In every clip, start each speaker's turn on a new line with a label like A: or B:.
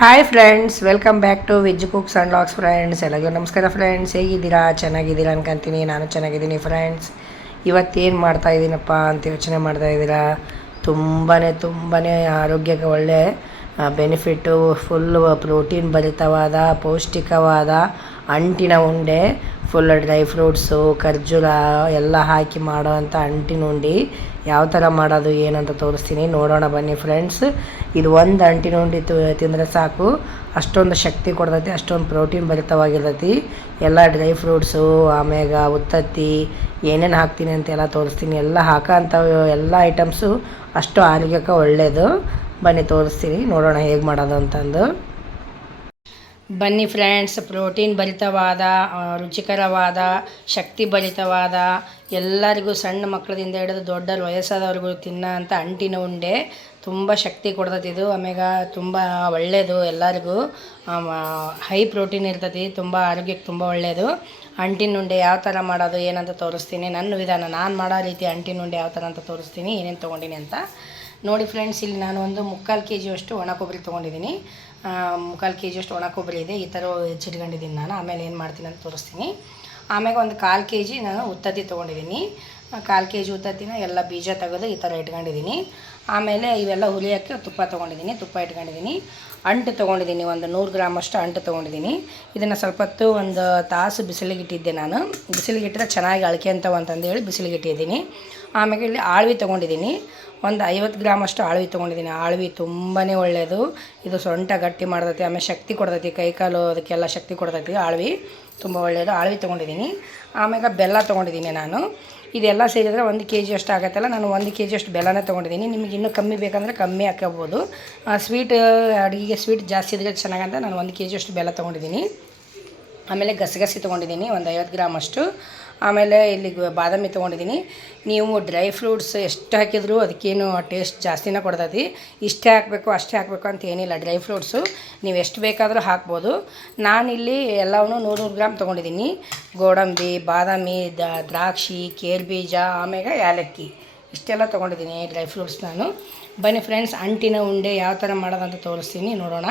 A: Hi friends welcome back to veg cooks and locks friends ಎಲ್ಲರಿಗೂ ನಮಸ್ಕಾರ friends ಹೇಗಿದ್ದೀರಾ? ಚೆನ್ನಾಗಿದ್ದೀರಾ ಅನ್ಕೊಂತೀನಿ. ನಾನು ಚೆನ್ನಾಗಿದ್ದೀನಿ ಫ್ರೆಂಡ್ಸ್ ಇವತ್ತೇನು ಮಾಡ್ತಾ ಇದ್ದೀನಪ್ಪ ಅಂತ ಯೋಚನೆ ಮಾಡ್ತಾ ಇದ್ದೀರಾ? ತುಂಬಾ ತುಂಬಾ ಆರೋಗ್ಯಕ್ಕೆ ಒಳ್ಳೆ ಬೆನಿಫಿಟ್ಟು ಫುಲ್ ಪ್ರೋಟೀನ್ ಭರಿತವಾದ, ಪೌಷ್ಟಿಕವಾದ ಅಂಟಿನ ಉಂಡೆ ಫುಲ್ ಡ್ರೈ ಫ್ರೂಟ್ಸು ಖರ್ಜೂರ ಎಲ್ಲ ಹಾಕಿ ಮಾಡೋ ಅಂಥ ಅಂಟಿನ ಉಂಡೆ. ಯಾವ ಥರ ಮಾಡೋದು, ಏನಂತ ತೋರಿಸ್ತೀನಿ. ನೋಡೋಣ ಬನ್ನಿ ಫ್ರೆಂಡ್ಸ್ ಇದು ಒಂದು ಅಂಟಿನ ಉಂಡೆ ತಿಂದರೆ ಸಾಕು. ಅಷ್ಟೊಂದು ಶಕ್ತಿ ಕೊಡ್ತೈತಿ, ಅಷ್ಟೊಂದು ಪ್ರೋಟೀನ್ ಭರಿತವಾಗಿರ್ತೈತಿ. ಎಲ್ಲ ಡ್ರೈ ಫ್ರೂಟ್ಸು ಆಮ್ಯಾಗ ಉತ್ತತ್ತಿ, ಏನೇನು ಹಾಕ್ತೀನಿ ಅಂತೆಲ್ಲ ತೋರಿಸ್ತೀನಿ. ಎಲ್ಲ ಹಾಕೋ ಅಂಥ ಎಲ್ಲ ಐಟಮ್ಸು ಅಷ್ಟು ಆರೋಗ್ಯಕ್ಕೆ ಒಳ್ಳೆಯದು ಬನ್ನಿ ತೋರಿಸ್ತೀನಿ, ನೋಡೋಣ ಹೇಗೆ ಮಾಡೋದು ಅಂತಂದು ಬನ್ನಿ ಫ್ರೆಂಡ್ಸ್ ಪ್ರೋಟೀನ್ ಭರಿತವಾದ ರುಚಿಕರವಾದ, ಶಕ್ತಿ ಭರಿತವಾದ, ಎಲ್ಲರಿಗೂ ಸಣ್ಣ ಮಕ್ಕಳದಿಂದ ಹಿಡಿದು ದೊಡ್ಡ ವಯಸ್ಸಾದವ್ರಿಗೂ ತಿನ್ನೋ ಅಂಥ ಅಂಟಿನ ಉಂಡೆ. ತುಂಬ ಶಕ್ತಿ ಕೊಡ್ತೈತಿ ಇದು. ಆಮ್ಯಾಗ ತುಂಬ ಒಳ್ಳೆಯದು ಎಲ್ಲರಿಗೂ. ಹೈ ಪ್ರೋಟೀನ್ ಇರ್ತೈತಿ, ತುಂಬ ಆರೋಗ್ಯಕ್ಕೆ ತುಂಬ ಒಳ್ಳೆಯದು ಅಂಟಿನ ಉಂಡೆ ಯಾವ ಥರ ಮಾಡೋದು, ಏನಂತ ತೋರಿಸ್ತೀನಿ. ನನ್ನ ವಿಧಾನ, ನಾನು ಮಾಡೋ ರೀತಿ ಅಂಟಿನ ಉಂಡೆ ಯಾವ ಥರ ಅಂತ ತೋರಿಸ್ತೀನಿ, ಏನೇನು ತೊಗೊಂಡಿನಿ ಅಂತ. ನೋಡಿ ಫ್ರೆಂಡ್ಸ್ ಇಲ್ಲಿ ನಾನು ಒಂದು ಮುಕ್ಕಾಲು ಕೆ ಜಿಯಷ್ಟು ಒಣ ಕೊಬ್ಬರಿ ತೊಗೊಂಡಿದ್ದೀನಿ ಮುಕ್ಕಾಲು ಕೆ ಜಿಯಷ್ಟು ಒಣ ಕೊಬ್ಬರಿ ಇದೆ. ಈ ಥರ ಹೆಚ್ಚಿಟ್ಕೊಂಡಿದ್ದೀನಿ ನಾನು. ಆಮೇಲೆ ಏನು ಮಾಡ್ತೀನಿ ಅಂತ ತೋರಿಸ್ತೀನಿ. ಆಮೇಲೆ ಒಂದು ಕಾಲು ಕೆ ಜಿ ನಾನು ಉತ್ತತ್ತಿ ತೊಗೊಂಡಿದ್ದೀನಿ ಕಾಲು ಕೆ ಜಿ ಉತ್ತತ್ತಿನ ಎಲ್ಲ ಬೀಜ ತೆಗೆದು ಈ ಥರ ಇಟ್ಕೊಂಡಿದ್ದೀನಿ ಆಮೇಲೆ ಇವೆಲ್ಲ ಹುಲಿಯೋಕ್ಕೆ ತುಪ್ಪ ತೊಗೊಂಡಿದ್ದೀನಿ, ತುಪ್ಪ ಇಟ್ಕೊಂಡಿದ್ದೀನಿ. ಅಂಟು ತೊಗೊಂಡಿದ್ದೀನಿ, ಒಂದು ನೂರು ಗ್ರಾಮಷ್ಟು ಅಂಟು ತೊಗೊಂಡಿದ್ದೀನಿ. ಇದನ್ನು ಸ್ವಲ್ಪ ಹೊತ್ತು ಒಂದು ತಾಸು ಬಿಸಿಲಿಗೆ ಇಟ್ಟಿದ್ದೆ ನಾನು. ಬಿಸಿಲಿಗಿಟ್ಟರೆ ಚೆನ್ನಾಗಿ ಅಳಕೆ ಅಂತ ಅಂತಂದೇಳಿ ಬಿಸಿಲಿಗೆ ಇಟ್ಟಿದ್ದೀನಿ ಆಮೇಲೆ ಇಲ್ಲಿ ಆಳ್ವಿ ತೊಗೊಂಡಿದ್ದೀನಿ. ಒಂದು ಐವತ್ತು ಗ್ರಾಮಷ್ಟು ಆಳ್ವಿ ತೊಗೊಂಡಿದ್ದೀನಿ. ಆಳ್ವಿ ತುಂಬಾ ಒಳ್ಳೆಯದು ಇದು ಸೊಂಟ ಗಟ್ಟಿ ಮಾಡ್ತೈತಿ, ಆಮೇಲೆ ಶಕ್ತಿ ಕೊಡ್ತೈತಿ ಕೈಕಾಲು ಅದಕ್ಕೆಲ್ಲ ಶಕ್ತಿ ಕೊಡ್ತೈತಿ ಆಳ್ವಿ. ತುಂಬ ಒಳ್ಳೆಯದು ಆಳ್ವಿ ತೊಗೊಂಡಿದ್ದೀನಿ. ಆಮೇಲೆ ಬೆಲ್ಲ ತೊಗೊಂಡಿದ್ದೀನಿ ನಾನು. ಇದೆಲ್ಲ ಸೇರಿದ್ರೆ ಒಂದು ಕೆ ಜಿ ಅಷ್ಟು ಆಗುತ್ತಲ್ಲ, ನಾನು ಒಂದು ಕೆ ಜಿ ಅಷ್ಟು ಬೆಲ್ಲನೇ ತೊಗೊಂಡಿದ್ದೀನಿ. ನಿಮಗೆ ಇನ್ನೂ ಕಮ್ಮಿ ಬೇಕಂದರೆ ಕಮ್ಮಿ ಹಾಕೋಬೋದು. ಸ್ವೀಟ್ ಅಡುಗೆಗೆ ಸ್ವೀಟ್ ಜಾಸ್ತಿ ಇದ್ರೆ ಚೆನ್ನಾಗಂತ ನಾನು ಒಂದು ಕೆ ಜಿ ಅಷ್ಟು ಬೆಲ್ಲ ತೊಗೊಂಡಿದ್ದೀನಿ. ಆಮೇಲೆ ಗಸಗಸೆ ತೊಗೊಂಡಿದ್ದೀನಿ, ಒಂದು ಐವತ್ತು ಗ್ರಾಮ್ ಅಷ್ಟು. ಆಮೇಲೆ ಇಲ್ಲಿ ಬಾದಾಮಿ ತೊಗೊಂಡಿದ್ದೀನಿ ನೀವು ಡ್ರೈ ಫ್ರೂಟ್ಸ್ ಎಷ್ಟು ಹಾಕಿದರೂ ಅದಕ್ಕೇನು ಟೇಸ್ಟ್ ಜಾಸ್ತಿನೇ ಕೊಡ್ತೈತಿ. ಇಷ್ಟೇ ಹಾಕಬೇಕು, ಅಷ್ಟೇ ಹಾಕಬೇಕು ಅಂತ ಏನಿಲ್ಲ. ಡ್ರೈ ಫ್ರೂಟ್ಸು ನೀವು ಎಷ್ಟು ಬೇಕಾದರೂ ಹಾಕ್ಬೋದು. ನಾನಿಲ್ಲಿ ಎಲ್ಲವನ್ನೂ ನೂರು ನೂರು ಗ್ರಾಮ್ ತೊಗೊಂಡಿದ್ದೀನಿ ಗೋಡಂಬಿ, ಬಾದಾಮಿ ದ್ರಾಕ್ಷಿ ಕೇರ್ ಬೀಜ ಆಮೇಲೆ ಏಲಕ್ಕಿ ಇಷ್ಟೆಲ್ಲ ತೊಗೊಂಡಿದ್ದೀನಿ ಡ್ರೈ ಫ್ರೂಟ್ಸ್ ನಾನು. ಬನ್ನಿ ಫ್ರೆಂಡ್ಸ್, ಅಂಟಿನ ಉಂಡೆ ಯಾವ ಥರ ಮಾಡೋದಂತ ತೋರಿಸ್ತೀನಿ, ನೋಡೋಣ.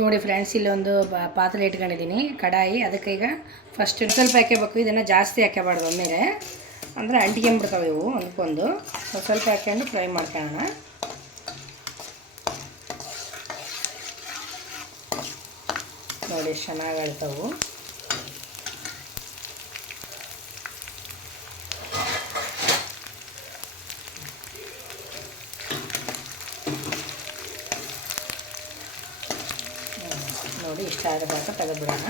A: ನೋಡಿ ಫ್ರೆಂಡ್ಸ್ ಇಲ್ಲಿ ಒಂದು ಪಾತ್ರೆ ಇಟ್ಕೊಂಡಿದ್ದೀನಿ, ಕಡಾಯಿ. ಅದಕ್ಕೆ ಈಗ ಫಸ್ಟ್ ಸ್ವಲ್ಪ ಹಾಕ್ಯಬೇಕು. ಇದನ್ನು ಜಾಸ್ತಿ ಹಾಕ್ಯಬಾರ್ದು ಒಮ್ಮೆಲೆ. ಅಂದರೆ ಅಂಟಿಕೊಂಬಿಡ್ತಾವೆ ಇವು ಅಂದ್ಕೊಂಡು ಸ್ವಲ್ಪ ಸ್ವಲ್ಪ ಹಾಕ್ಕೊಂಡು ಫ್ರೈ ಮಾಡ್ಕೊಳ್ಳೋಣ. ನೋಡಿ ಚೆನ್ನಾಗಿ ಚೆನ್ನಾಗಿ ಆದರೆ ಸಾಕು ತೆಗೆದ್ಬಿಡೋಣ.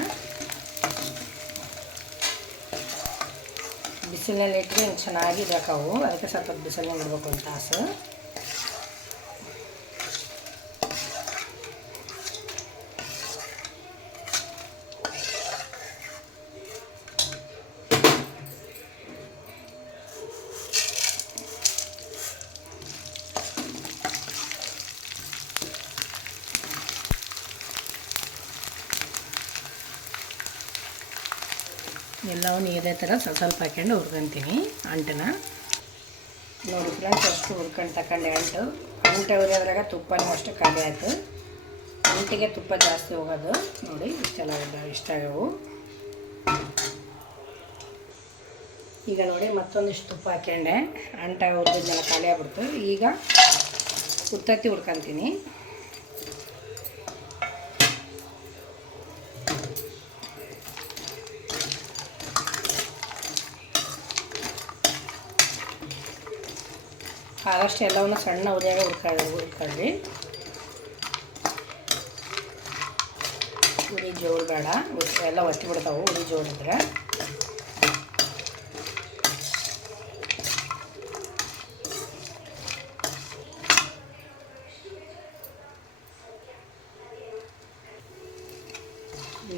A: ಬಿಸಿಲಲ್ಲಿಟ್ಟರೆ ಚೆನ್ನಾಗಿ ಇದಾಕವು ಅದಕ್ಕೆ ಸ್ವಲ್ಪ ಬಿಸಿಲಲ್ಲಿ ಇಡಬೇಕು ಅಂತ ತಾಸು ಎಲ್ಲವನ್ನು ಇದೇ ಥರ ಸ್ವಲ್ಪ ಸ್ವಲ್ಪ ಹಾಕ್ಕೊಂಡು ಹುರ್ಕೊಂತೀನಿ ಅಂಟನ್ನ ನೋಡಿ ಫ್ರೆಂಡ್ಸ್, ಅಷ್ಟು ಹುರ್ಕೊಂಡು ತಗೊಂಡೆ ಅಂಟು. ಅಂಟು ಹುರಿಯೋದ್ರಾಗ ತುಪ್ಪನೂ ಅಷ್ಟು ಖಾಲಿ ಆಯಿತು. ಅಂಟಿಗೆ ತುಪ್ಪ ಜಾಸ್ತಿ ಹೋಗೋದು. ನೋಡಿ, ಇಷ್ಟೆಲ್ಲ ಇಷ್ಟ ಆಗವು. ಈಗ ನೋಡಿ, ಮತ್ತೊಂದಿಷ್ಟು ತುಪ್ಪ ಹಾಕ್ಯಂಡೆ. ಅಂಟ ಹುರಿದಿದ್ದೆಲ್ಲ ಖಾಲಿ ಆಗ್ಬಿಡ್ತು. ಈಗ ಉತ್ತತ್ತಿ ಹುರ್ಕೊಂತೀನಿ. ಆದಷ್ಟು ಎಲ್ಲವನ್ನು ಸಣ್ಣ ಉರಿಯಾಗ ಹುರ್ಕೊಳ್ಳಿ ಹುರ್ಕೊಳ್ಳಿ ಉರಿ ಜೋರು ಬೇಡ. ಎಲ್ಲ ಒತ್ತಿ ಬಿಡ್ತಾವೆ ಉರಿ ಜೋರು ಇದ್ರೆ.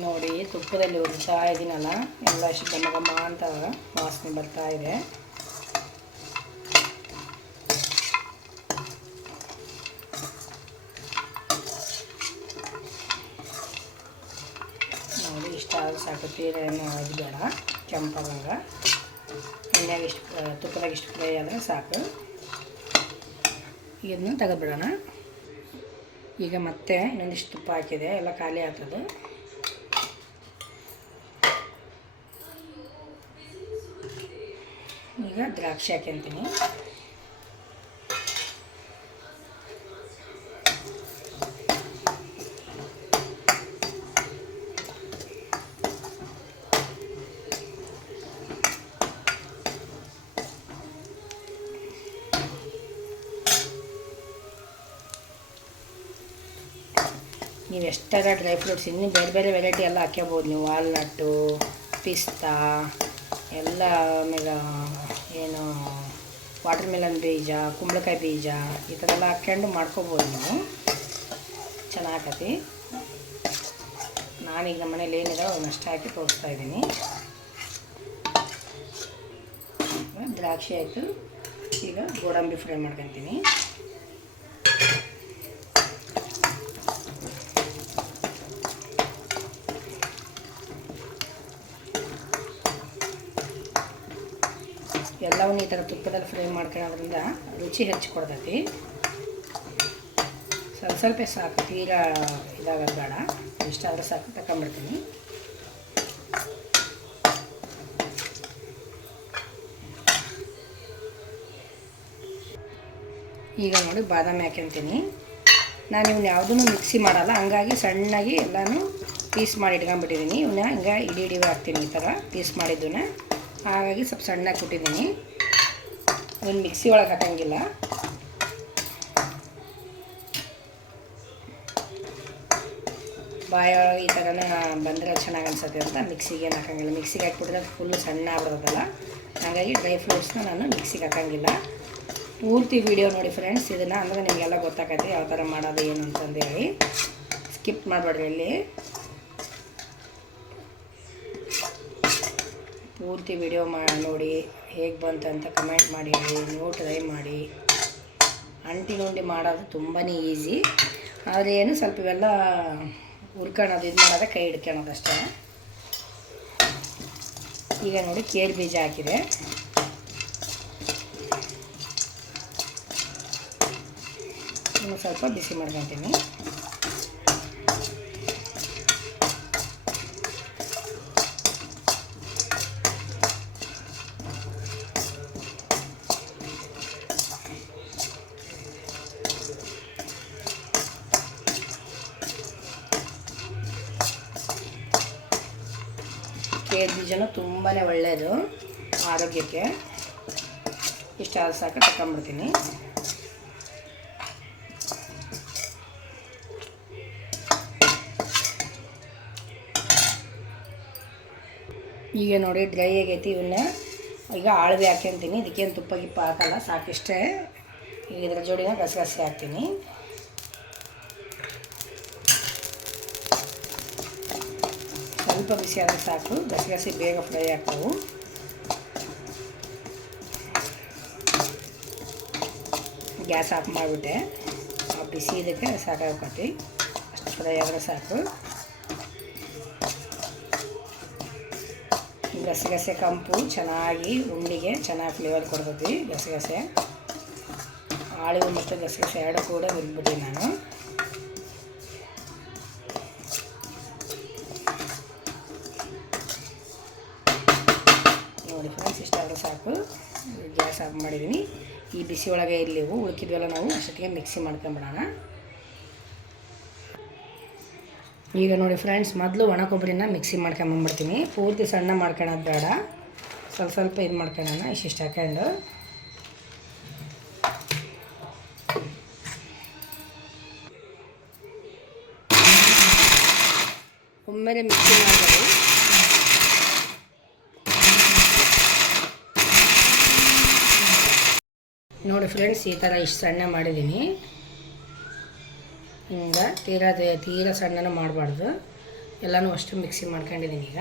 A: ನೋಡಿ, ತುಪ್ಪದಲ್ಲಿ ಉರಿತಾ ಇದ್ದೀನಲ್ಲ ಎಲ್ಲ ಅಷ್ಟು ಗಮ ಗಮ ಅಂತ ವಾಸನೆ ಬರ್ತಾ ಇದೆ ನೋಡಿ ಇಷ್ಟ ಆದ್ರೆ ಸಾಕು ತೀರ ಏನು ಅದು ಬೇಡ ಕೆಂಪಾಗಂಗೆ ಎಣ್ಣೆಗೆ ಇಷ್ಟು ತುಪ್ಪದಾಗ ಇಷ್ಟು ಫ್ರೈ ಆದರೆ ಸಾಕು. ಇದನ್ನು ತೆಗೆದ್ಬಿಡೋಣ. ಈಗ ಮತ್ತೆ ಇನ್ನೊಂದಿಷ್ಟು ತುಪ್ಪ ಹಾಕಿದೆ, ಎಲ್ಲ ಖಾಲಿ ಆಗ್ತದೆ. ಈಗ ದ್ರಾಕ್ಷಿ ಹಾಕ್ಯಂತೀನಿ. ನೀವು ಎಷ್ಟಾರ ಡ್ರೈ ಫ್ರೂಟ್ಸ್ ಇನ್ನೂ ಬೇರೆ ಬೇರೆ ವೆರೈಟಿ ಎಲ್ಲ ಹಾಕ್ಕೋಬೋದು ನೀವು ವಾಲ್ನಟ್ಟು ಪಿಸ್ತಾ ಎಲ್ಲ ಆಮೇಲೆ, ಏನು ವಾಟರ್ ಮೆಲನ್ ಬೀಜ, ಕುಂಬಳಕಾಯಿ ಬೀಜ, ಈ ಥರ ಎಲ್ಲ ಹಾಕ್ಕೊಂಡು ಮಾಡ್ಕೋಬೋದು ನೀವು. ಚೆನ್ನಾಗತಿ. ನಾನೀಗ ನಮ್ಮ ಮನೇಲಿ ಏನಿದೆ ಅವನ್ನಷ್ಟು ಹಾಕಿ ತೋರಿಸ್ತಾ ಇದ್ದೀನಿ. ದ್ರಾಕ್ಷಿ ಆಯಿತು. ಈಗ ಗೋಡಂಬಿ ಫ್ರೈ ಮಾಡ್ಕೊತೀನಿ. ಎಲ್ಲವನ್ನೂ ಈ ಥರ ತುಪ್ಪದಲ್ಲಿ ಫ್ರೈ ಮಾಡ್ಕೊಳ್ಳೋದ್ರಿಂದ ರುಚಿ ಹೆಚ್ಚು ಕೊಡ್ತೈತಿ ಸ್ವಲ್ಪ ಸ್ವಲ್ಪ ಸಾಕು, ತೀರಾ ಇದಾಗೋದು ಬೇಡ. ಇಷ್ಟಾದರೆ ಸಾಕು ತಗೊಂಬಿಡ್ತೀನಿ ಈಗ ನೋಡಿ ಬಾದಾಮಿ ಹಾಕ್ಯಂತೀನಿ. ನಾನು ಇವನ್ನ ಯಾವುದೂ ಮಿಕ್ಸಿ ಮಾಡಲ್ಲ, ಹಂಗಾಗಿ ಸಣ್ಣಾಗಿ ಎಲ್ಲನೂ ಪೀಸ್ ಮಾಡಿ ಇಟ್ಕೊಂಡ್ಬಿಟ್ಟಿದ್ದೀನಿ ಇವನ್ನ ಹಿಂಗೆ ಇಡಿ ಇಡಿ ಹಾಕ್ತೀನಿ ಈ ಥರ ಪೀಸ್ ಮಾಡಿದ್ದನ್ನ. ಹಾಗಾಗಿ ಸ್ವಲ್ಪ ಸಣ್ಣಗೆ ಕೊಟ್ಟಿದ್ದೀನಿ ಅದನ್ನು ಮಿಕ್ಸಿ ಒಳಗೆ ಹಾಕಂಗಿಲ್ಲ. ಬಾಯೊಳಗೆ ಈ ಥರನೇ ಬಂದರೆ ಚೆನ್ನಾಗಿ ಅನ್ಸುತ್ತೆ ಅಂತ ಮಿಕ್ಸಿಗೆ ಏನು ಹಾಕಂಗಿಲ್ಲ. ಮಿಕ್ಸಿಗೆ ಹಾಕ್ಬಿಟ್ರೆ ಫುಲ್ಲು ಸಣ್ಣ ಆಗ್ಬಿಡ್ತದಲ್ಲ ಹಾಗಾಗಿ ಡ್ರೈ ಫ್ರೂಟ್ಸ್ನ ನಾನು ಮಿಕ್ಸಿಗೆ ಹಾಕಂಗಿಲ್ಲ. ಪೂರ್ತಿ ವಿಡಿಯೋ ನೋಡಿ ಫ್ರೆಂಡ್ಸ್ ಇದನ್ನು ಅಂದರೆ ನಿಮಗೆಲ್ಲ ಗೊತ್ತಾಗತ್ತೆ ಯಾವ ಥರ ಮಾಡೋದು, ಏನು ಅಂತಂದೇಳಿ ಸ್ಕಿಪ್ ಮಾಡಬೇಡ್ರಿ ಇಲ್ಲಿ. ಪೂರ್ತಿ ವಿಡಿಯೋ ಮಾಡಿ ನೋಡಿ. ಹೇಗೆ ಬಂತು ಅಂತ ಕಮೆಂಟ್ ಮಾಡಿ ನೀವು ಟ್ರೈ ಮಾಡಿ ಅಂಟಿ ಮಾಡೋದು ತುಂಬಾ ಈಸಿ ಆದರೆ ಏನು ಸ್ವಲ್ಪ ಇವೆಲ್ಲ ಹುರ್ಕೊಳೋದು ಇದು ಮಾಡೋದೇ ಕೈ ಹಿಡ್ಕೊಳೋದು ಅಷ್ಟೇ. ಈಗ ನೋಡಿ ಕೇರ್ ಬೀಜ ಹಾಕಿದೆ. ಇನ್ನು ಸ್ವಲ್ಪ ಬಿಸಿ ಮಾಡ್ಕೊತೀನಿ. ಕೇರ್ ತುಂಬಾ ಒಳ್ಳೆಯದು ಆರೋಗ್ಯಕ್ಕೆ. ಇಷ್ಟ ಸಾಕು ತಗೊಂಬಿಡ್ತೀನಿ ಈಗ ನೋಡಿ ಡ್ರೈ ಆಗೈತಿ ಇವನ್ನ ಈಗ ಆಳ್ವೆ ಹಾಕ್ಯಂತೀನಿ. ಇದಕ್ಕೇನು ತುಪ್ಪ ಗಿಪ್ಪ ಹಾಕಲ್ಲ, ಸಾಕಿಷ್ಟೇ. ಈಗ ಇದರ ಜೋಡಿನ ಗಸಗಸೆ ಹಾಕ್ತೀನಿ. ಸ್ವಲ್ಪ ಬಿಸಿ ಆದರೆ ಸಾಕು ಗಸಗಸೆ ಬೇಗ ಫ್ರೈ ಆಗ್ತವೆ ಗ್ಯಾಸ್ ಆಫ್ ಮಾಡಿಬಿಟ್ಟೆ ಆ ಬಿಸಿ ಇದಕ್ಕೆ ಸಾಕಾಗ್ತೈತಿ ಅಷ್ಟು ಫ್ರೈ ಆದರೆ ಸಾಕು ಗಸಗಸೆ ಕಂಪು ಚೆನ್ನಾಗಿ ಉಂಡಿಗೆ ಚೆನ್ನಾಗಿ ಫ್ಲೇವರ್ ಕೊಡ್ತೈತಿ ಗಸಗಸೆ ಆಳಿವು ಮತ್ತು ಗಸಗಸೆ ಎರಡು ಕೂಡ ಹುರಿದ್ಬಿಟ್ಟು ನಾನು ಮಾಡಿದ್ದೀನಿ. ಈ ಬಿಸಿ ಒಳಗೆ ಇಲ್ಲಿ ಉಳ್ಕಿದ್ವೆಲ್ಲ ನಾವು, ಅಷ್ಟೊತ್ತಿಗೆ ಮಿಕ್ಸಿ ಮಾಡ್ಕೊಂಬಿಡೋಣ. ಈಗ ನೋಡಿ ಫ್ರೆಂಡ್ಸ್ ಮೊದಲು ಒಣ ಕೊಬ್ಬರಿನ ಮಿಕ್ಸಿ ಮಾಡ್ಕೊಂಬಂದ್ಬಿಡ್ತೀನಿ. ಪೂರ್ತಿ ಸಣ್ಣ ಮಾಡ್ಕೊಳೋದು ಬೇಡ. ಸ್ವಲ್ಪ ಸ್ವಲ್ಪ ಇದು ಮಾಡ್ಕೊಳ್ಳೋಣ ಇಷ್ಟಿಷ್ಟು ಹಾಕೊಂಡು. ಒಮ್ಮೆಲೆ ಮಿಕ್ಸಿ ಮಾಡ್ಬೋದು ನೋಡಿ ಫ್ರೆಂಡ್ಸ್, ಈ ಥರ ಇಷ್ಟು ಸಣ್ಣ ಮಾಡಿದ್ದೀನಿ ಹಿಂಗೆ ತೀರಾ ತೀರಾ ಸಣ್ಣನೂ ಮಾಡಬಾರ್ದು. ಎಲ್ಲನೂ ಅಷ್ಟು ಮಿಕ್ಸಿ ಮಾಡ್ಕೊಂಡಿದ್ದೀನಿ ಈಗ.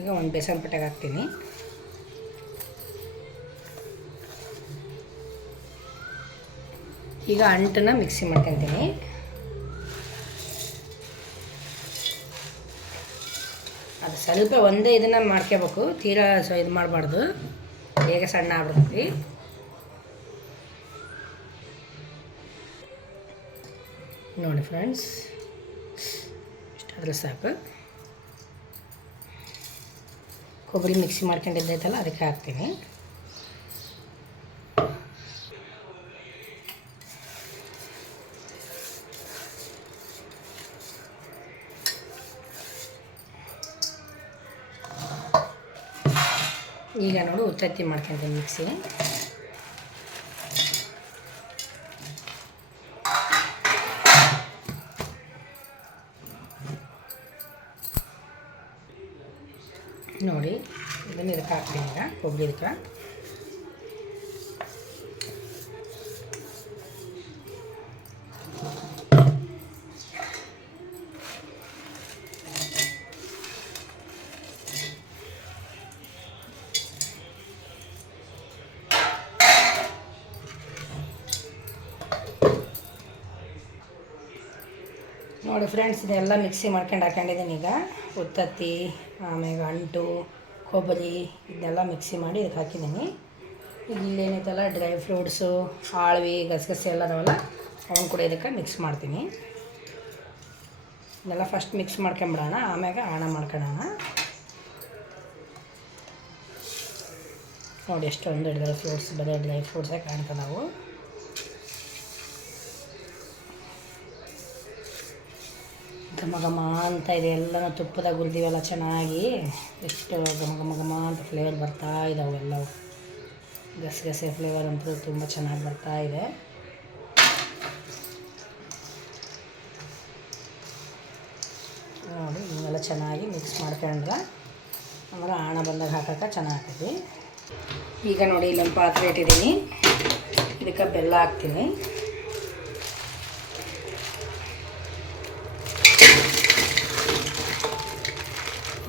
A: ಈಗ ಒಂದು ಬೇಸನ್ ಪಟ್ಟಾಗ ಹಾಕ್ತೀನಿ. ಈಗ ಅಂಟನ್ನ ಮಿಕ್ಸಿ ಮಾಡ್ಕೊತೀನಿ. ಅದು ಸ್ವಲ್ಪ ಒಂದೇ ಇದನ್ನು ಮಾಡ್ಕೋಬೇಕು ತೀರಾ ಸೊ ಇದು ಮಾಡಬಾರ್ದು. ಬೇಗ ಸಣ್ಣ ಆಗ್ಬಿಡ್ತೈತಿ. ನೋಡಿ ಫ್ರೆಂಡ್ಸ್. ಇಷ್ಟಾದರೆ ಸಾಕು. ಕೊಬ್ಬರಿ ಮಿಕ್ಸಿ ಮಾಡ್ಕೊಂಡಿದ್ದೈತಲ್ಲ ಅದಕ್ಕೆ ಹಾಕ್ತೀನಿ. ಈಗ ನೋಡು ಉತ್ತತ್ತಿ ಮಾಡ್ಕೊಂತೀನಿ ಮಿಕ್ಸಿ ನೋಡಿ ಇದನ್ನು ಇದಕ್ಕೆ ಹಾಕ್ತೀನಿ ಈಗ ಕೊಬ್ಬರಿ ನೋಡಿ ಫ್ರೆಂಡ್ಸ್ ಇದೆಲ್ಲ ಮಿಕ್ಸಿ ಮಾಡ್ಕೊಂಡು ಹಾಕೊಂಡಿದ್ದೀನಿ ಈಗ. ಉತ್ತತ್ತಿ ಆಮೇಲೆ ಅಂಟು, ಕೊಬ್ಬರಿ ಇದನ್ನೆಲ್ಲ ಮಿಕ್ಸಿ ಮಾಡಿ ಇದಕ್ಕೆ ಹಾಕಿದ್ದೀನಿ. ಇಲ್ಲೇನೈತಲ್ಲ ಡ್ರೈ ಫ್ರೂಟ್ಸು ಆಳ್ವಿ, ಗಸಗಸೆ ಎಲ್ಲ ಅದಾವಲ್ಲ, ಅವನ್ನ ಕೂಡ ಇದಕ್ಕೆ ಮಿಕ್ಸ್ ಮಾಡ್ತೀನಿ. ಇದೆಲ್ಲ ಫಸ್ಟ್ ಮಿಕ್ಸ್ ಮಾಡ್ಕೊಂಬಿಡೋಣ, ಆಮ್ಯಾಗ ಆಣ ಮಾಡ್ಕೊಳ್ಳೋಣ. ನೋಡಿ, ಎಷ್ಟೊಂದು ಡ್ರೈ ಫ್ರೂಟ್ಸ್ ಬರೀ ಡ್ರೈ ಫ್ರೂಟ್ಸೇ ಕಾಣ್ತವೆ ನಾವು. ಘಮ ಘಮ ಅಂತ ಇದೆ, ಎಲ್ಲನೂ ತುಪ್ಪದಾಗ ಹುರಿದೀವಲ್ಲ ಚೆನ್ನಾಗಿ. ಎಷ್ಟು ಘಮ ಘಮ ಘಮ ಅಂತ ಫ್ಲೇವರ್ ಬರ್ತಾ ಇದ್ದಾವೆ ಎಲ್ಲವು ಗಸಗಸೆ ಫ್ಲೇವರ್ ಅಂತೂ ತುಂಬ ಚೆನ್ನಾಗಿ ಬರ್ತಾ ಇದೆ. ನೋಡಿ ಇವೆಲ್ಲ ಚೆನ್ನಾಗಿ ಮಿಕ್ಸ್ ಮಾಡ್ಕೊಂಡ್ರೆ ಆಮೇಲೆ ಆಣ ಬಂದಾಗ ಹಾಕೋಕೆ ಚೆನ್ನಾಗ್ತೈತಿ ಈಗ ನೋಡಿ, ಇಲ್ಲೊಂದು ಪಾತ್ರೆ ಇಟ್ಟಿದ್ದೀನಿ. ಇದಕ್ಕೆ ಬೆಲ್ಲ ಹಾಕ್ತೀನಿ.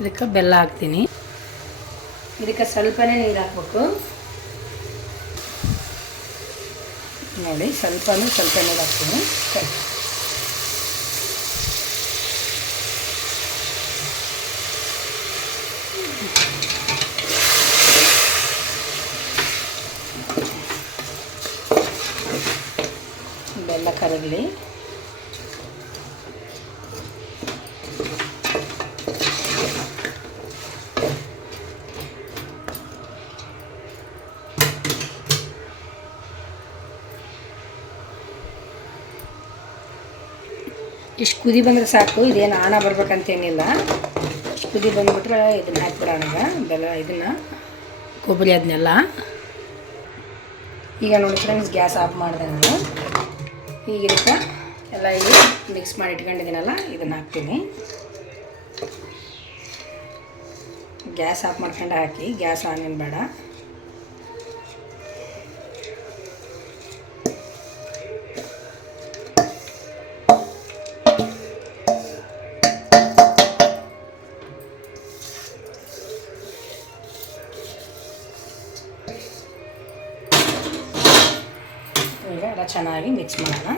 A: ಇದಕ್ಕೆ ಬೆಲ್ಲ ಹಾಕ್ತೀನಿ. ಇದಕ್ಕೆ ಸ್ವಲ್ಪನೇ ನೀರು ಹಾಕ್ಬೇಕು. ನೋಡಿ ಸ್ವಲ್ಪನೂ ಸ್ವಲ್ಪ ನೀರು ಹಾಕ್ತೀನಿ. ಬೆಲ್ಲ ಕರಗಲಿ. ಇಷ್ಟು ಕುದಿ ಬಂದರೆ ಸಾಕು, ಇದೇನು ಆಣ ಬರ್ಬೇಕಂತೇನಿಲ್ಲ. ಇಷ್ಟು ಕುದಿ ಬಂದುಬಿಟ್ರೆ ಇದನ್ನ ಹಾಕ್ಬಿಡೋಣ ಬೆಲ್ಲ ಇದನ್ನು, ಕೊಬ್ಬರಿ ಅದನ್ನೆಲ್ಲ ಈಗ ನೋಡಿ ಫ್ರೆಂಡ್ಸ್ ಗ್ಯಾಸ್ ಆಫ್ ಮಾಡಿದೆ ನಾನು. ಈಗ ಇದಕ್ಕೆ ಎಲ್ಲ ಇಲ್ಲಿ ಮಿಕ್ಸ್ ಮಾಡಿ ಇಟ್ಕೊಂಡಿದ್ದೀನಲ್ಲ, ಇದನ್ನು ಹಾಕ್ತೀನಿ. ಗ್ಯಾಸ್ ಆಫ್ ಮಾಡ್ಕೊಂಡು ಹಾಕಿ, ಗ್ಯಾಸ್ ಆನ್ ಏನು ಬೇಡ. ಈಗ ಎಲ್ಲ ಚೆನ್ನಾಗಿ ಮಿಕ್ಸ್ ಮಾಡೋಣ.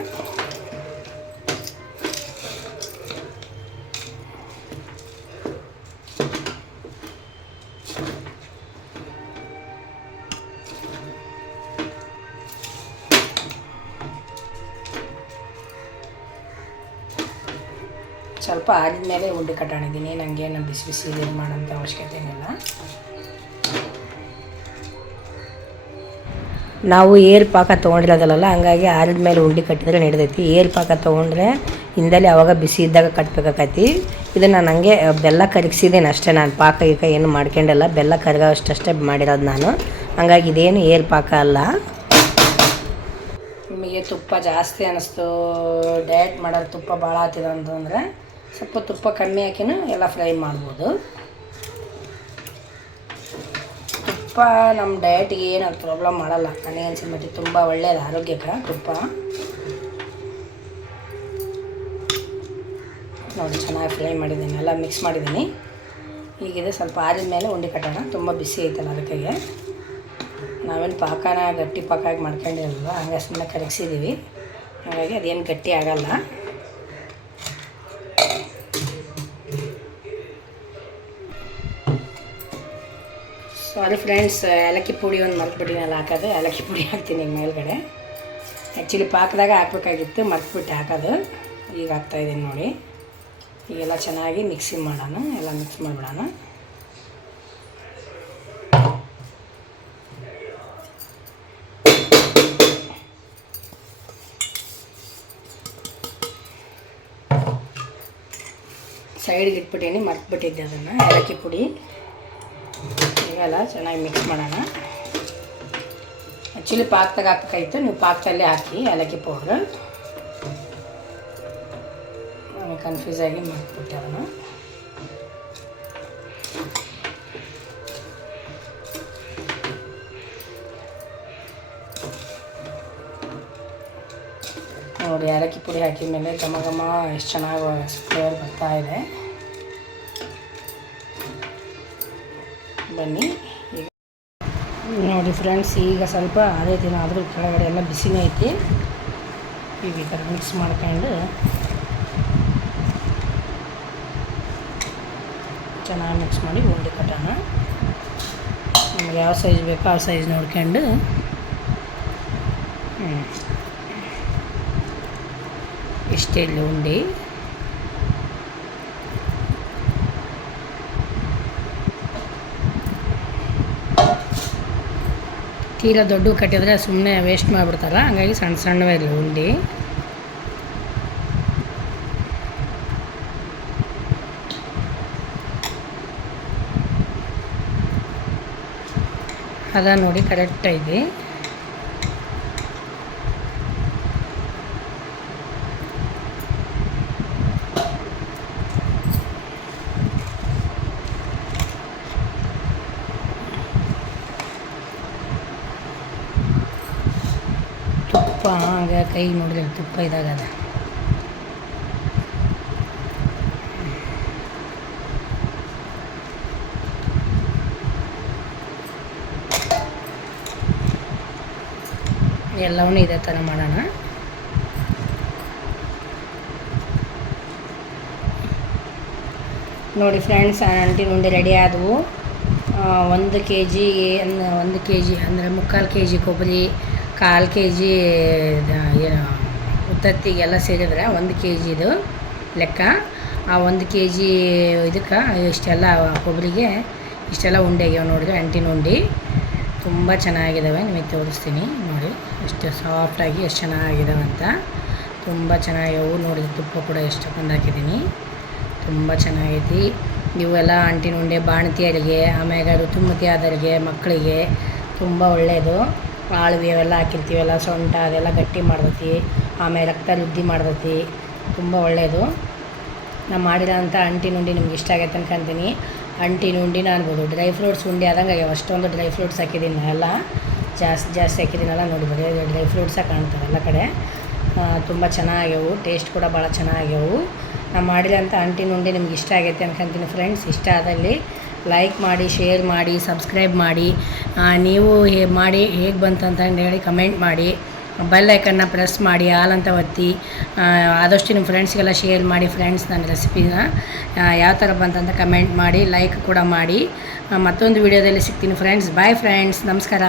A: ಸ್ವಲ್ಪ ಆರಿದ ಮೇಲೆ ಉಂಡೆ ಕಟ್ಟಾಣಿದ್ದೀನಿ ನನಗೇನು ಬಿಸಿ ಬಿಸಿ ಇದು ಮಾಡೋಂಥ ಅವಶ್ಯಕತೆ ಏನಿಲ್ಲ ನಾವು ಏರ್ ಪಾಕ ತೊಗೊಂಡಿರೋದಲ್ಲ ಹಂಗಾಗಿ ಆರಿದ ಮೇಲೆ ಉಂಡೆ ಕಟ್ಟಿದ್ರೆ ನಡೆದೈತಿ. ಏರ್ ಪಾಕ ತೊಗೊಂಡ್ರೆ ಹಿಂದಲೇ ಅವಾಗ ಬಿಸಿ ಇದ್ದಾಗ ಕಟ್ಬೇಕಾಕತಿ. ಇದು ನಾನು ಹಂಗೆ ಬೆಲ್ಲ ಕರಗಿಸಿದ್ದೀನಿ ಅಷ್ಟೇ ನಾನು. ಪಾಕ ಈಗ ಏನು ಮಾಡ್ಕೊಂಡಿಲ್ಲ, ಬೆಲ್ಲ ಕರಗೋ ಅಷ್ಟಷ್ಟೇ ಮಾಡಿರೋದು ನಾನು. ಹಂಗಾಗಿ ಇದೇನು ಏರ್ ಪಾಕ ಅಲ್ಲ. ನಿಮಗೆ ತುಪ್ಪ ಜಾಸ್ತಿ ಅನ್ನಿಸ್ತು ಡಯಟ್ ಮಾಡೋದು ತುಪ್ಪ ಭಾಳ ಆಗ್ತಿದೆ ಅಂತಂದರೆ ಸ್ವಲ್ಪ ತುಪ್ಪ ಕಮ್ಮಿ ಹಾಕಿನೂ ಎಲ್ಲ ಫ್ರೈ ಮಾಡ್ಬೋದು. ತುಪ್ಪ ನಮ್ಮ ಡಯಟ್ಗೆ ಏನು ಪ್ರಾಬ್ಲಮ್ ಮಾಡಲ್ಲ. ನನಗೆ ಅನ್ಸಿದ ಮಟ್ಟಿಗೆ ತುಂಬ ಒಳ್ಳೆಯದು ಆರೋಗ್ಯಕ್ಕೆ ತುಪ್ಪ. ನೋಡಿ, ಚೆನ್ನಾಗಿ ಫ್ರೈ ಮಾಡಿದ್ದೀನಿ. ಎಲ್ಲ ಮಿಕ್ಸ್ ಮಾಡಿದ್ದೀನಿ. ಈಗಿದೆ ಸ್ವಲ್ಪ ಆರಿದ ಮೇಲೆ ಉಂಡೆ ಕಟ್ಟೋಣ. ತುಂಬ ಬಿಸಿ ಐತಲ್ಲ ಅದಕ್ಕೆ ನಾವೇನು ಪಾಕನ ಗಟ್ಟಿ ಪಾಕ ಮಾಡ್ಕೊಂಡಿರಲ್ವ? ಹಂಗೆ ಸುಮ್ಮನೆ ಕರಗಿಸಿದ್ದೀವಿ ಹಾಗಾಗಿ ಅದೇನು ಗಟ್ಟಿ ಆಗಲ್ಲ. ಸಾರಿ ಫ್ರೆಂಡ್ಸ್ ಏಲಕ್ಕಿ ಪುಡಿ ಒಂದು ಮರ್ತ್ಬಿಟ್ಟಿನಲ್ಲ ಹಾಕೋದು, ಏಲಕ್ಕಿ ಪುಡಿ ಹಾಕ್ತೀನಿ ಮೇಲ್ಗಡೆ. ಆ್ಯಕ್ಚುಲಿ ಪಾಕದಾಗ ಹಾಕ್ಬೇಕಾಗಿತ್ತು ಮರ್ತ್ಬಿಟ್ಟು ಹಾಕೋದು. ಈಗ ಹಾಕ್ತಾಯಿದ್ದೀನಿ ನೋಡಿ. ಈಗೆಲ್ಲ ಚೆನ್ನಾಗಿ ಮಿಕ್ಸಿ ಮಾಡೋಣ, ಎಲ್ಲ ಮಿಕ್ಸ್ ಮಾಡಿಬಿಡೋಣ. ಸೈಡ್ಗೆ ಇಟ್ಬಿಟ್ಟೀನಿ ಮರ್ತ್ಬಿಟ್ಟಿದ್ದೆ ಅದನ್ನು, ಏಲಕ್ಕಿ ಪುಡಿ. ಇವೆಲ್ಲ ಚೆನ್ನಾಗಿ ಮಿಕ್ಸ್ ಮಾಡೋಣ. ಆ್ಯಕ್ಚುಲಿ ಪಾಕ್ದಾಗ ಹಾಕಬೇಕಾಯ್ತು ನೀವು ಪಾಕದಲ್ಲೇ ಹಾಕಿ, ಏಲಕ್ಕಿ ಪೌಡ್ರ್. ನನಗೆ ಕನ್ಫ್ಯೂಸ್ ಆಗಿ ಮಾಡಿಬಿಟ್ಟೆ ಅದನ್ನು ನೋಡಿ, ಏಲಕ್ಕಿ ಪುಡಿ ಹಾಕಿದ ಮೇಲೆ ಘಮ ಘಮ, ಎಷ್ಟು ಚೆನ್ನಾಗಿ ಫ್ಲೇವರ್ ಬರ್ತಾ ಇದೆ. ಬನ್ನಿ. ಈಗ ನೋಡಿ ಫ್ರೆಂಡ್ಸ್ ಈಗ ಸ್ವಲ್ಪ ಅದೇ ದಿನ ಆದರೂ ಕೆಳಗಡೆ ಎಲ್ಲ ಬಿಸಿನೇ ಐತಿ. ಈಗ ಈ ಥರ ಮಿಕ್ಸ್ ಮಾಡ್ಕೊಂಡು ಚೆನ್ನಾಗಿ ಮಿಕ್ಸ್ ಮಾಡಿ ಉಂಡೆ ಕಟ್ಟೋಣ. ಯಾವ ಸೈಜ್ ಬೇಕೋ ಆ ಸೈಜ್ ನೋಡ್ಕೊಂಡು. ಇಷ್ಟೇ ಇಲ್ಲಿ ಉಂಡೆ. ತೀರಾ ದೊಡ್ಡ ಕಟ್ಟಿದ್ರೆ ಸುಮ್ಮನೆ ವೇಸ್ಟ್ ಮಾಡಿಬಿಡ್ತಾರ ಹಂಗಾಗಿ ಸಣ್ಣ ಸಣ್ಣವೇ ಇರಲಿ ಉಂಡೆ. ಅದ ನೋಡಿ ಕರೆಕ್ಟ್ ಇದೆ ತುಪ್ಪ ಆಗ ಕೈ ನೋಡಿದ್ರೆ ತುಪ್ಪ ಇದಾಗದ. ಎಲ್ಲವನ್ನೂ ಇದೇ ಥರ ಮಾಡೋಣ. ನೋಡಿ ಫ್ರೆಂಡ್ಸ್ ಅಂಟಿ ಉಂಡೆ ರೆಡಿ ಆದವು. ಒಂದು ಕೆ ಜಿ ಒಂದು ಕೆ ಜಿ ಅಂದರೆ ಮುಕ್ಕಾಲು ಕೆ ಜಿ ಕೊಬ್ಬರಿ ಕಾಲು ಕೆ ಜಿ ಏನು, ಉತ್ತತ್ತಿಗೆಲ್ಲ ಸೇರಿದ್ರೆ ಒಂದು ಕೆ ಜಿದು ಲೆಕ್ಕ. ಆ ಒಂದು ಕೆ ಜಿ ಇದಕ್ಕೆ ಇಷ್ಟೆಲ್ಲ ಕೊಬ್ಬರಿಗೆ ಇಷ್ಟೆಲ್ಲ ಉಂಡೆ ಆಗ್ಯಾವ ನೋಡಿದ್ರೆ ಅಂಟಿನ ಉಂಡೆ. ತುಂಬ ಚೆನ್ನಾಗಿದ್ದಾವೆ ನಿಮಗೆ ತೋರಿಸ್ತೀನಿ ನೋಡಿ. ಎಷ್ಟು ಸಾಫ್ಟಾಗಿ ಎಷ್ಟು ಚೆನ್ನಾಗಿದ್ದಾವೆ ಅಂತ. ತುಂಬ ಚೆನ್ನಾಗಿವೆ ನೋಡಿದ್ರೆ ತುಪ್ಪ ಕೂಡ ಎಷ್ಟು ಹಾಕಿದ್ದೀನಿ. ತುಂಬ ಚೆನ್ನಾಗೈತಿ. ಇವೆಲ್ಲ ಅಂಟಿನ ಉಂಡೆ, ಬಾಣತಿಯರಿಗೆ, ಆಮ್ಯಾಗ ಋತುಮತಿ ಆದವರಿಗೆ ಮಕ್ಕಳಿಗೆ ತುಂಬ ಒಳ್ಳೆಯದು. ಆಳ್ವಿ ಅವೆಲ್ಲ ಹಾಕಿರ್ತೀವಲ್ಲ ಸೊಂಟ ಅದೆಲ್ಲ ಗಟ್ಟಿ ಮಾಡ್ತೈತಿ ಆಮೇಲೆ ರಕ್ತ ವೃದ್ಧಿ ಮಾಡ್ತೈತಿ ತುಂಬ ಒಳ್ಳೆಯದು ನಾನು ಮಾಡಿರೋಂಥ ಅಂಟಿನ ಉಂಡಿ ನಿಮ್ಗೆ ಇಷ್ಟ ಆಗೈತೆ ಅನ್ಕೊಂತೀನಿ ಅಂಟಿನ ಉಂಡಿನ ಅನ್ಬೋದು, ಡ್ರೈ ಫ್ರೂಟ್ಸ್ ಉಂಡಿ ಆದಂಗೆ ಅಷ್ಟೊಂದು ಡ್ರೈ ಫ್ರೂಟ್ಸ್ ಹಾಕಿದ್ದೀನಿ ಎಲ್ಲ ಜಾಸ್ತಿ ಜಾಸ್ತಿ ಹಾಕಿದ್ದೀನಲ್ಲ ನೋಡಿ ಬರೀ ಡ್ರೈ ಫ್ರೂಟ್ಸಾಗಿ ಕಾಣ್ತಾರೆ ಎಲ್ಲ ಕಡೆ. ತುಂಬ ಚೆನ್ನಾಗ್ಯವು, ಟೇಸ್ಟ್ ಕೂಡ ಭಾಳ ಚೆನ್ನಾಗ್ಯವು. ನಾ ಮಾಡಿರೋಂಥ ಅಂಟಿನ ಉಂಡಿ ನಿಮ್ಗೆ ಇಷ್ಟ ಆಗೈತೆ ಅನ್ಕೊಂತೀನಿ ಫ್ರೆಂಡ್ಸ್, ಇಷ್ಟ ಆದಲ್ಲಿ. ಲೈಕ್ ಮಾಡಿ ಶೇರ್ ಮಾಡಿ ಸಬ್ಸ್ಕ್ರೈಬ್ ಮಾಡಿ. ನೀವು ಹೇ, ಮಾಡಿ, ಹೇಗೆ ಬಂತಂತ ಹೇಳಿ ಕಮೆಂಟ್ ಮಾಡಿ. ಬೆಲ್ ಐಕನ್ನ ಪ್ರೆಸ್ ಮಾಡಿ ಆಲ್ ಅಂತ ಒತ್ತಿ. ಆದಷ್ಟು ನಿಮ್ಮ ಫ್ರೆಂಡ್ಸ್ಗೆಲ್ಲ ಶೇರ್ ಮಾಡಿ ಫ್ರೆಂಡ್ಸ್ ನನ್ನ ರೆಸಿಪಿನ ಯಾವ ಥರ ಬಂತಂತ ಕಮೆಂಟ್ ಮಾಡಿ ಲೈಕ್ ಕೂಡ ಮಾಡಿ. ಮತ್ತೊಂದು ವಿಡಿಯೋದಲ್ಲಿ ಸಿಗ್ತೀನಿ ಫ್ರೆಂಡ್ಸ್ ಬಾಯ್ ಫ್ರೆಂಡ್ಸ್ ನಮಸ್ಕಾರ.